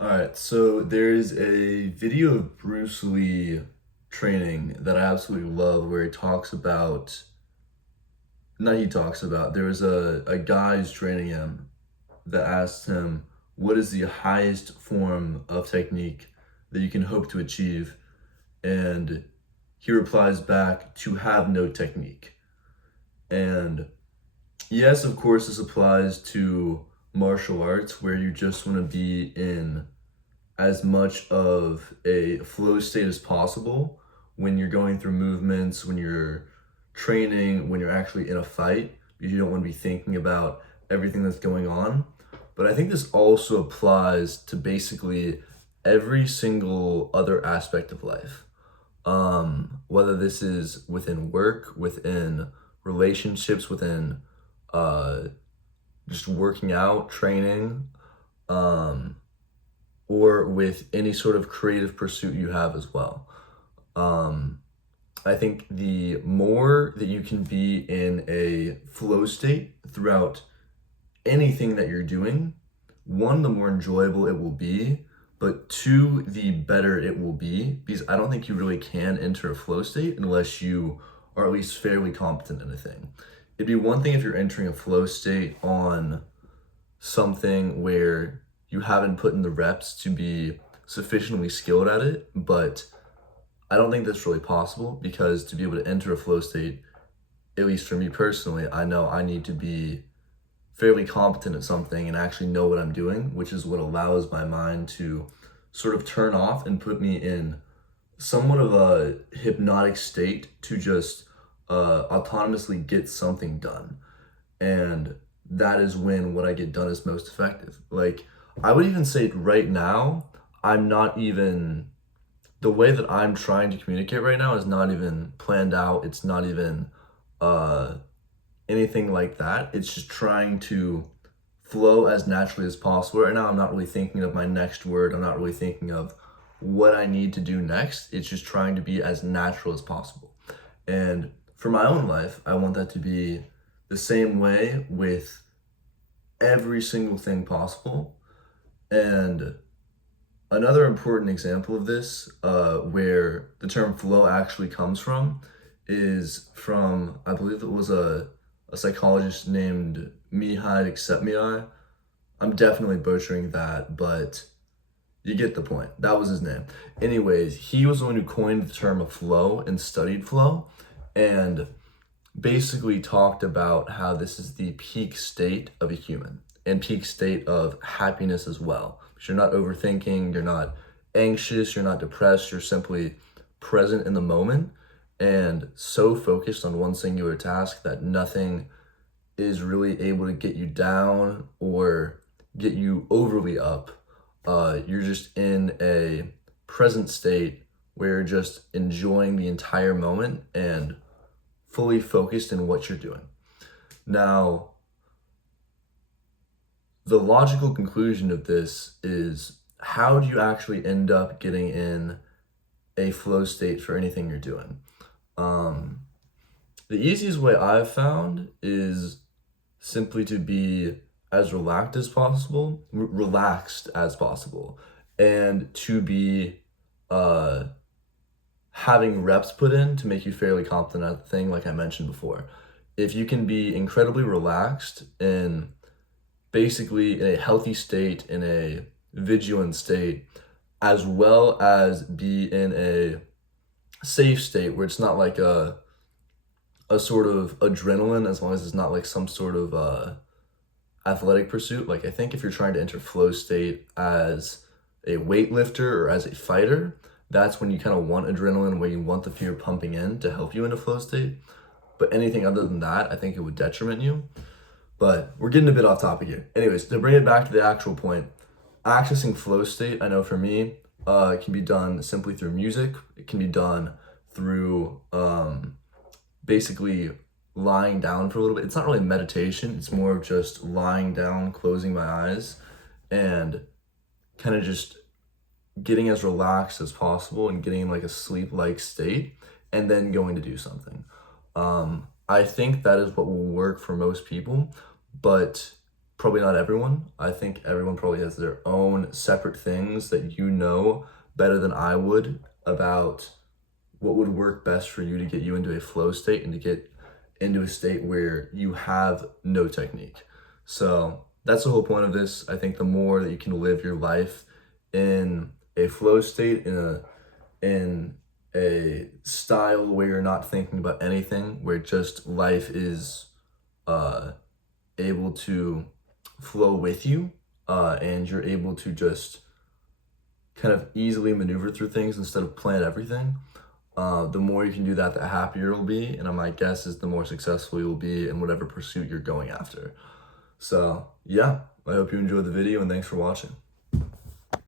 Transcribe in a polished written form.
Alright, so there's a video of Bruce Lee training that I absolutely love where he talks about, not he talks about, there was a guy who's training him that asked him, what is the highest form of technique that you can hope to achieve? And he replies back, to have no technique. And yes, of course, this applies to martial arts where you just want to be in as much of a flow state as possible when you're going through movements, when you're training, when you're actually in a fight, because you don't want to be thinking about everything that's going on. But I think this also applies to basically every single other aspect of life. Whether this is within work, within relationships, within uh, just working out, training, um, or with any sort of creative pursuit you have as well. Um, I think the more that you can be in a flow state throughout anything that you're doing, one, the more enjoyable it will be, but two, the better it will be, because I don't think you really can enter a flow state unless you are at least fairly competent in a thing. It'd be one thing if you're entering a flow state on something where you haven't put in the reps to be sufficiently skilled at it, but I don't think that's really possible because to be able to enter a flow state, at least for me personally, I know I need to be fairly competent at something and actually know what I'm doing, which is what allows my mind to sort of turn off and put me in somewhat of a hypnotic state to just autonomously get something done. And that is when what I get done is most effective. Like, I would even say right now, I'm not even, the way that I'm trying to communicate right now is not even planned out. It's not even uh, anything like that. It's just trying to flow as naturally as possible. Right now, I'm not really thinking of my next word. I'm not really thinking of what I need to do next. It's just trying to be as natural as possible. And for my own life, I want that to be the same way with every single thing possible. And another important example of this, where the term flow actually comes from, is from, I believe it was a psychologist named Mihai Csikszentmihalyi. I'm definitely butchering that, but you get the point. That was his name. Anyways, he was the one who coined the term of flow and studied flow, and basically talked about how this is the peak state of a human and peak state of happiness as well. Because you're not overthinking, you're not anxious, you're not depressed, you're simply present in the moment and so focused on one singular task that nothing is really able to get you down or get you overly up. You're just in a present state where you're just enjoying the entire moment and fully focused in what you're doing. Now, the logical conclusion of this is, how do you actually end up getting in a flow state for anything you're doing? Um, the easiest way I've found is simply to be as relaxed as possible, and to be uh, having reps put in to make you fairly competent at the thing, like I mentioned before. If you can be incredibly relaxed and basically in a healthy state, in a vigilant state, as well as be in a safe state where it's not like a sort of adrenaline, as long as it's not like some sort of athletic pursuit. Like, I think if you're trying to enter flow state as a weightlifter or as a fighter, that's when you kind of want adrenaline, where you want the fear pumping in to help you into flow state. But anything other than that, I think it would detriment you. But we're getting a bit off topic here. Anyways, to bring it back to the actual point, accessing flow state, I know for me, it can be done simply through music. It can be done through basically lying down for a little bit. It's not really meditation. It's more of just lying down, closing my eyes, and kind of just getting as relaxed as possible and getting in like a sleep-like state, and then going to do something. I think that is what will work for most people, but probably not everyone. I think everyone probably has their own separate things that you know better than I would about what would work best for you to get you into a flow state and to get into a state where you have no technique. So that's the whole point of this. I think the more that you can live your life in a flow state, in a style where you're not thinking about anything, where just life is uh, able to flow with you, and you're able to just kind of easily maneuver through things instead of plan everything. The more you can do that, the happier you'll be, and my guess is the more successful you'll be in whatever pursuit you're going after. So yeah, I hope you enjoyed the video, and thanks for watching.